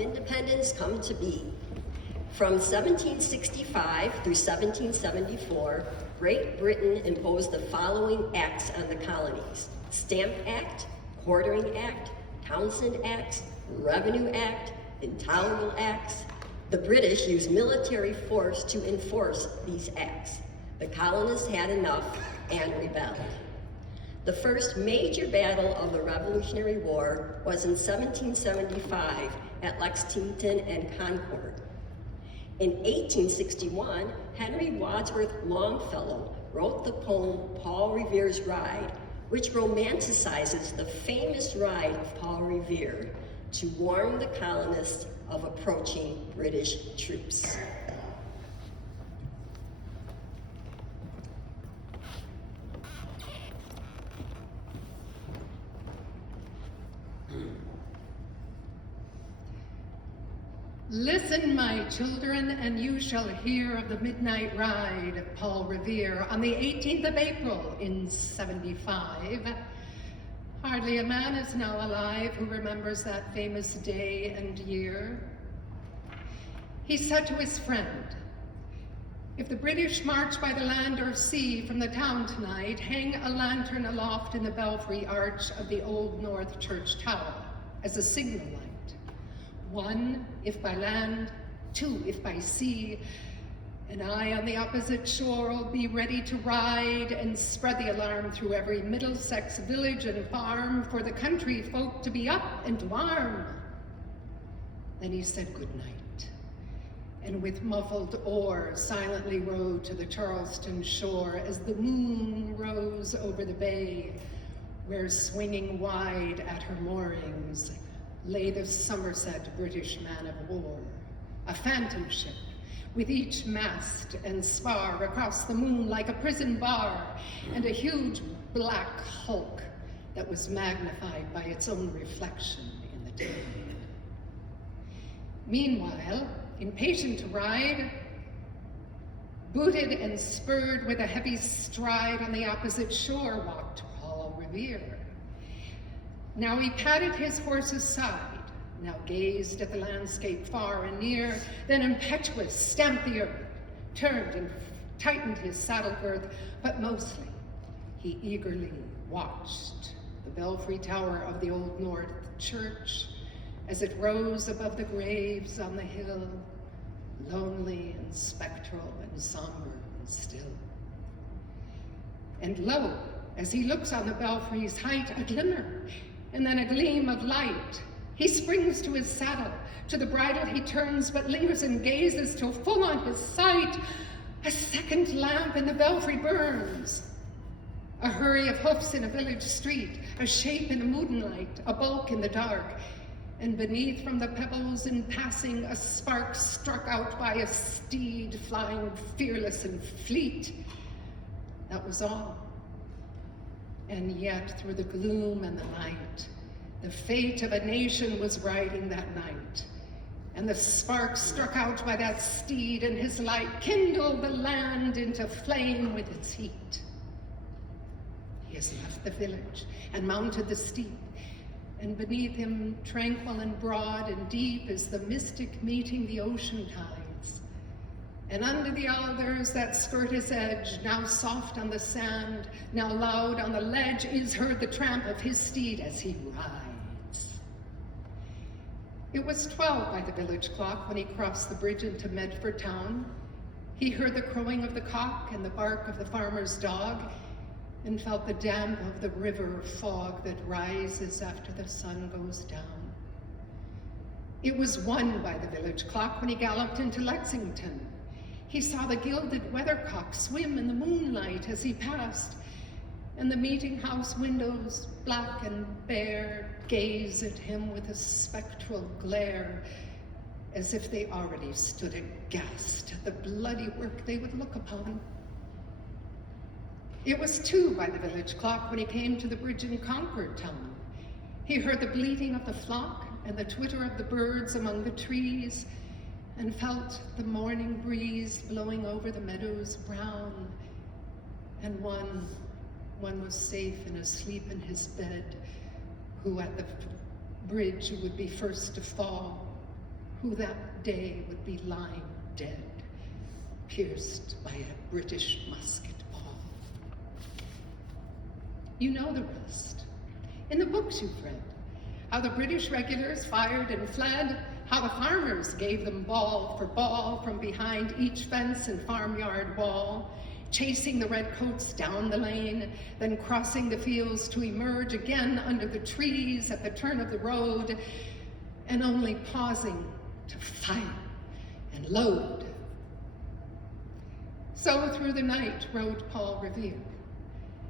of independence come to be. From 1765 through 1774, Great Britain imposed the following acts on the colonies: Stamp Act, Quartering Act, Townshend Acts, Revenue Act, Intolerable Acts. The British used military force to enforce these acts. The colonists had enough and rebelled. The first major battle of the Revolutionary War was in 1775 at Lexington and Concord. In 1861, Henry Wadsworth Longfellow wrote the poem Paul Revere's Ride, which romanticizes the famous ride of Paul Revere to warn the colonists of approaching British troops. Listen, my children, and you shall hear of the midnight ride of Paul Revere on the 18th of April in 75. Hardly a man is now alive who remembers that famous day and year. He said to his friend, "If the British march by the land or sea from the town tonight, hang a lantern aloft in the belfry arch of the Old North Church Tower as a signal light. 1, if by land, 2, if by sea, and I on the opposite shore will be ready to ride and spread the alarm through every Middlesex village and farm for the country folk to be up and to arm." Then he said good night, and with muffled oar silently rowed to the Charleston shore as the moon rose over the bay, where swinging wide at her moorings lay the Somerset British man of war, a phantom ship with each mast and spar across the moon like a prison bar, and a huge black hulk that was magnified by its own reflection in the tide. Meanwhile, impatient to ride, booted and spurred with a heavy stride on the opposite shore walked Paul Revere. Now he patted his horse's side, now gazed at the landscape far and near, then impetuous stamped the earth, turned and tightened his saddle girth, but mostly he eagerly watched the belfry tower of the Old North Church as it rose above the graves on the hill, lonely and spectral and somber and still. And lo, as he looks on the belfry's height, a glimmer, and then a gleam of light. He springs to his saddle, to the bridle he turns, but lingers and gazes till full on his sight a second lamp in the belfry burns. A hurry of hoofs in a village street, a shape in the moonlight, a bulk in the dark, and beneath from the pebbles in passing a spark struck out by a steed flying fearless and fleet. That was all. And yet, through the gloom and the night, the fate of a nation was riding that night. And the spark struck out by that steed and his light kindled the land into flame with its heat. He has left the village and mounted the steep, and beneath him, tranquil and broad and deep, is the mystic meeting the ocean tides. And under the alders that skirt his edge, now soft on the sand, now loud on the ledge, is heard the tramp of his steed as he rides. It was 12 by the village clock when he crossed the bridge into Medford town. He heard the crowing of the cock and the bark of the farmer's dog, and felt the damp of the river fog that rises after the sun goes down. It was 1 by the village clock when he galloped into Lexington. He saw the gilded weathercock swim in the moonlight as he passed, and the meeting house windows, black and bare, gaze at him with a spectral glare, as if they already stood aghast at the bloody work they would look upon. It was 2 by the village clock when he came to the bridge in Concord town. He heard the bleating of the flock and the twitter of the birds among the trees, and felt the morning breeze blowing over the meadows brown. And one was safe and asleep in his bed, who at the bridge would be first to fall, who that day would be lying dead, pierced by a British musket ball. You know the rest. In the books you've read, how the British regulars fired and fled, how the farmers gave them ball for ball from behind each fence and farmyard wall, chasing the redcoats down the lane, then crossing the fields to emerge again under the trees at the turn of the road, and only pausing to fire and load. So through the night rode Paul Revere,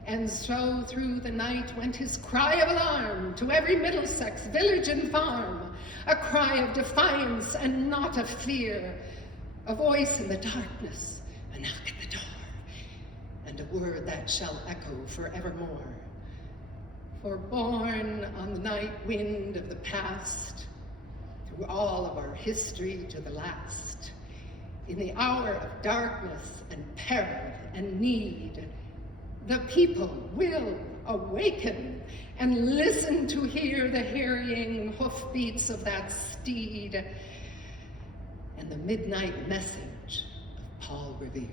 and so through the night went his cry of alarm to every Middlesex village and farm, a cry of defiance and not of fear, a voice in the darkness, a knock at the door, and a word that shall echo forevermore. For borne on the night wind of the past, through all of our history to the last, in the hour of darkness and peril and need, the people will awaken and listen to hear the harrying hoofbeats of that steed and the midnight message of Paul Revere.